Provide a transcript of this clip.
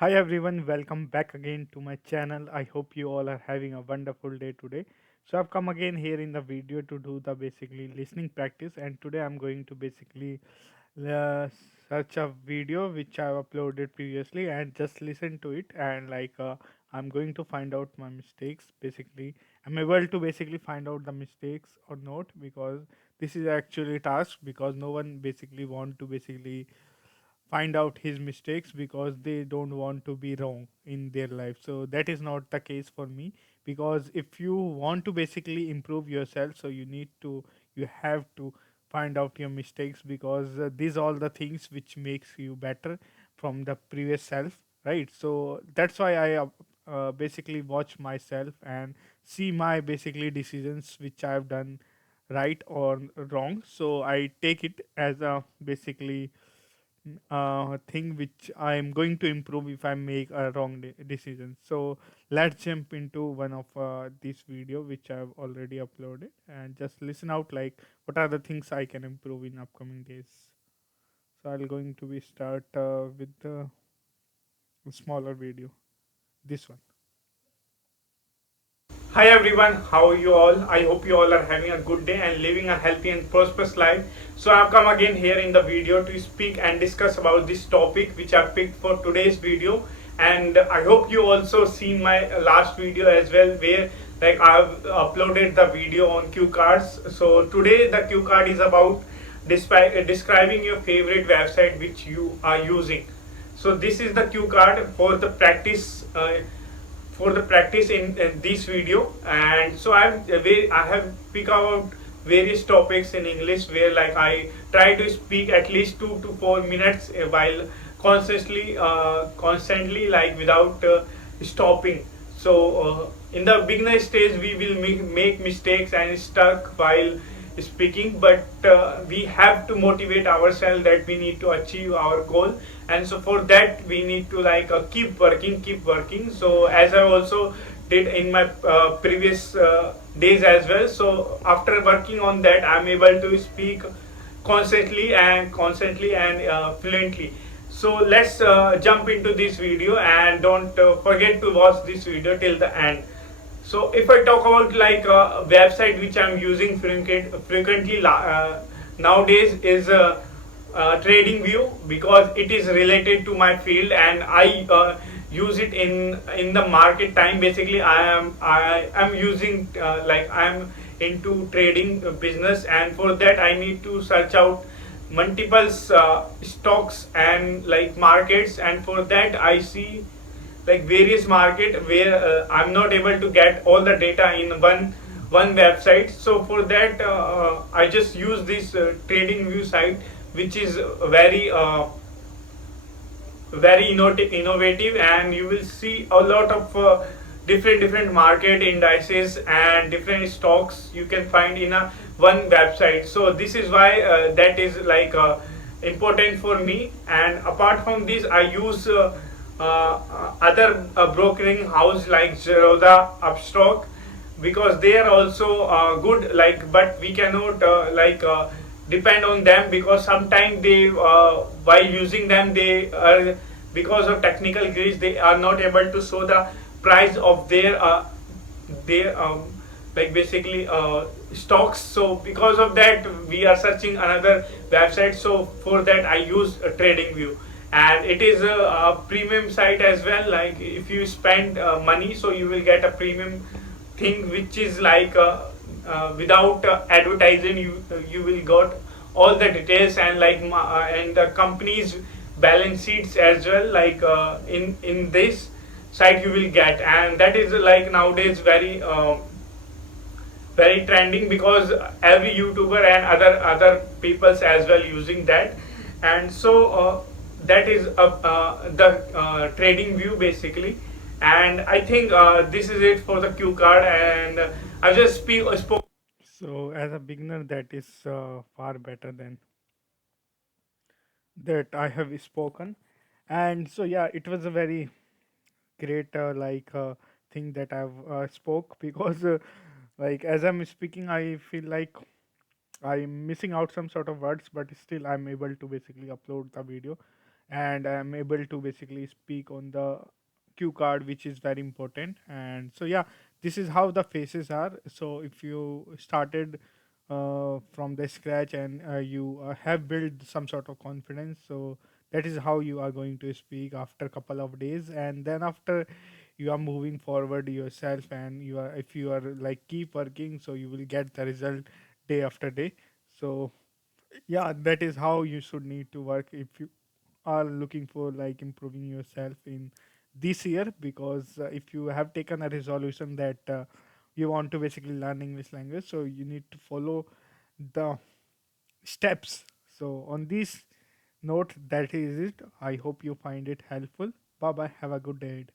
Hi everyone, welcome back again to my channel. I hope you all are having a wonderful day today. So I've come again here in the video to do the basically listening practice, and today I'm going to basically uh, search a video which I've uploaded previously and just listen to it, and I'm going to find out my mistakes. Basically, I'm able to basically find out the mistakes or not, because this is actually a task, because no one basically want to basically find out his mistakes because they don't want to be wrong in their life. So that is not the case for me, because if you want to basically improve yourself, so you have to find out your mistakes, because these are all the things which makes you better from the previous self, right? So that's why I basically watch myself and see my basically decisions which I've done right or wrong. So I take it as a basically thing which I am going to improve if I make a wrong decision. So let's jump into one of this video which I've already uploaded, and just listen out like what are the things I can improve in upcoming days. So I'm going to be start with the smaller video. This one. Hi everyone, how are you all? I hope you all are having a good day and living a healthy and prosperous life. So I've come again here in the video to speak and discuss about this topic which I picked for today's video. And I hope you also seen my last video as well, where like I've uploaded the video on cue cards. So today the cue card is about describing your favorite website which you are using. So this is the cue card for the practice in this video. And so I have picked out various topics in English where like I try to speak at least 2 to 4 minutes while constantly like without stopping. So in the beginner stage we will make mistakes and stuck while speaking, but we have to motivate ourselves that we need to achieve our goal. And so for that we need to keep working. So as I also did in my previous days as well, so after working on that I'm able to speak constantly and fluently. So let's jump into this video, and don't forget to watch this video till the end. So if I talk about like a website which I'm using frequently nowadays is trading view, because it is related to my field and I use it in the market time. Basically I am using I'm into trading business, and for that I need to search out multiple stocks and like markets, and for that I see like various market where I'm not able to get all the data in one website. So for that I just use this trading view site, which is very innovative, and you will see a lot of different market indices and different stocks you can find in a one website. So this is why that is like important for me. And apart from this I use other brokering house like Zerodha, Upstock, because they are also good, like, but we cannot depend on them, because sometimes they while using them they are, because of technical glitch, they are not able to show the price of their like basically stocks. So because of that we are searching another website. So for that I use trading view, and it is a premium site as well. Like if you spend money, so you will get a premium thing which is like without advertising, you will got all the details, and and the company's balance sheets as well, like in this site you will get. And that is like nowadays very trending, because every YouTuber and other peoples as well using that. And so that is the trading view basically. And I think this is it for the cue card, and I just spoke. So as a beginner, that is far better than that I have spoken. And so yeah, it was a very great thing that I've spoke, because like as I'm speaking I feel like I'm missing out some sort of words, but still I'm able to basically upload the video. and I'm able to basically speak on the cue card, which is very important. And so yeah, this is how the faces are. So if you started from the scratch, and you have built some sort of confidence, so that is how you are going to speak after a couple of days. And then after, you are moving forward yourself, and you are, if you are like keep working, so you will get the result day after day. So yeah, that is how you should need to work if you are looking for like improving yourself in this year. Because if you have taken a resolution that you want to basically learn English language, so you need to follow the steps. So on this note, that is it. I hope you find it helpful. Bye bye, have a good day.